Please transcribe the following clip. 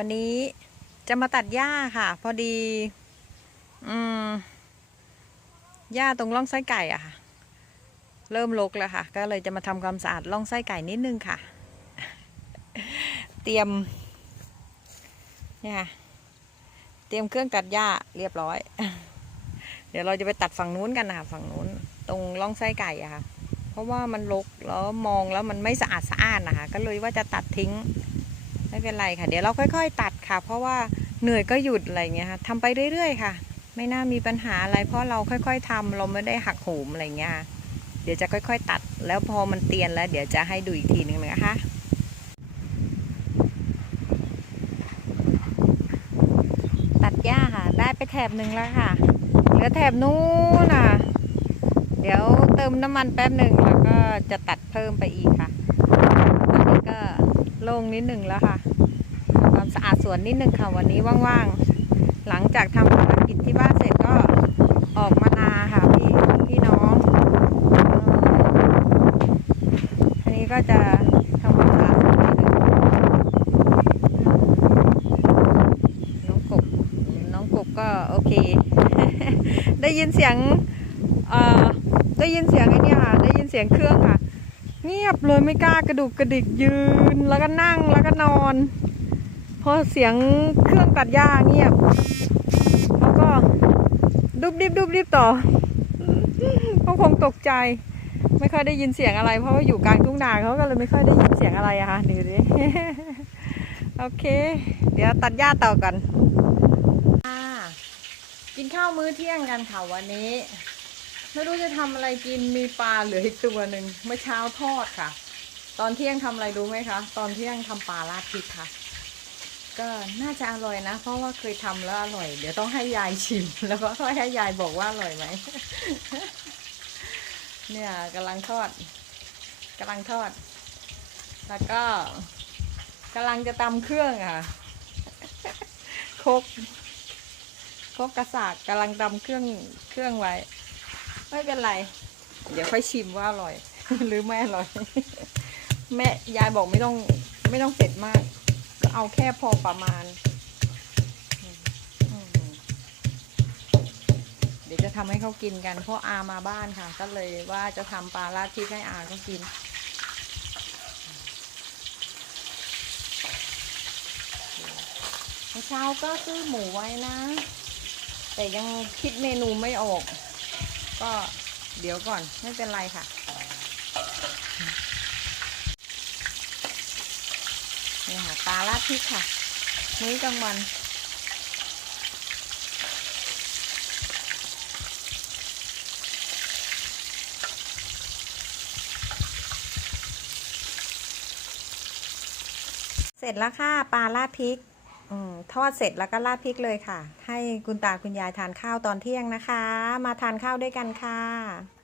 วันนี้จะมาตัดหญ้าค่ะ พอดี อืมหญ้าตรงร่องไส้ไก่อะค่ะ เริ่มรกแล้วค่ะ ก็เลยจะมาทำความสะอาดร่องไส้ไก่นิดนึงค่ะ เตรียม เนี่ยค่ะ เตรียมเครื่องตัดหญ้าเรียบร้อย เดี๋ยวเราจะไปตัดฝั่งนู้นกันนะคะฝั่งนู้น ตรงร่องไส้ไก่อะค่ะ เพราะว่ามันรกแล้วมองแล้วมันไม่สะอาดสะอ้านนะคะ ก็เลยว่าจะตัดทิ้ง ไม่เป็นไรค่ะ เดี๋ยวเราค่อย ๆ ตัดค่ะ เพราะว่าเหนื่อยก็หยุดอะไรเงี้ยค่ะทำไปเรื่อยๆค่ะ ไม่น่ามีปัญหาอะไร เพราะเราค่อย ๆทำเราไม่ได้หักโหมอะไรเงี้ยเดี๋ยวจะค่อย ๆ ตัด แล้วพอมันเตียนแล้ว เดี๋ยวจะให้ดูอีกทีหนึ่งนะคะตัดหญ้าค่ะ ได้ไปแถบหนึ่งแล้วค่ะเหลือแถบนู้นน่ะ เดี๋ยวเติมน้ำมันแป๊บหนึ่งแล้วก็จะตัดเพิ่มไปอีกค่ะ โล่งนิดหนึ่งแล้วค่ะทำความสะอาดสวนนิดหนึ่งค่ะวันนี้ว่างๆ หลังจากทำภารกิจที่บ้านเสร็จก็ออกมานาค่ะพี่พี่น้องทีนี้ก็จะทำความสะอาดสวนนิดหนึ่งน้องกบน้องกบก็โอเค ได้ยินเสียงได้ยินเสียงไอ้เนี่ยค่ะ ได้ยินเสียงเครื่องค่ะ เงียบเลยไม่กล้ากระดุกกระดิกยืนแล้วก็นั่งแล้วก็นอน พอเสียงเครื่องตัดหญ้าเงียบเขาก็ดุบดิบดุบดิบต่อเขาคงตกใจ ไม่ค่อยได้ยินเสียงอะไร เพราะว่าอยู่กลางทุ่งนาเขาก็เลยไม่ค่อยได้ยินเสียงอะไรอะค่ะดูดิโอเค เดี๋ยวตัดหญ้าต่อกันกินข้าวมื้อเที่ยงกันค่ะวันนี้ ไม่รู้จะทำอะไรกินมีปลาเหลืออีกตัวหนึ่งเมื่อเช้าทอดค่ะ ตอนเที่ยงทำอะไรรู้ไหมคะ ตอนเที่ยงทำปลาราดพริกค่ะ ก็น่าจะอร่อยนะ เพราะว่าเคยทำแล้วอร่อย เดี๋ยวต้องให้ยายชิม แล้วก็ให้ยายบอกว่าอร่อยไหม เนี่ยกำลังทอดกำลังทอด แล้วก็กำลังจะตำเครื่องอะคกคกกระสากกำลังตำเครื่องเครื่องไว้ ไม่เป็นไร เดี๋ยวค่อยชิมว่าอร่อย หรือไม่อร่อย แม่ยายบอกไม่ต้องไม่ต้องเผ็ดมาก ก็เอาแค่พอประมาณ เดี๋ยวจะทำให้เขากินกันเพราะอามาบ้านค่ะ ก็เลยว่าจะทำปลาราดพริกให้อาเขากินเช้าก็ซื้อหมูไว้นะ แต่ยังคิดเมนูไม่ออก ก็เดี๋ยวก่อนไม่เป็นไรค่ะ นี่ค่ะปลาราดพริกค่ะ มื้อกลางวันเสร็จแล้วค่ะปลาราดพริก ทอดเสร็จแล้วก็ราดพริกเลยค่ะ ให้คุณตาคุณยายทานข้าวตอนเที่ยงนะคะ มาทานข้าวด้วยกันค่ะ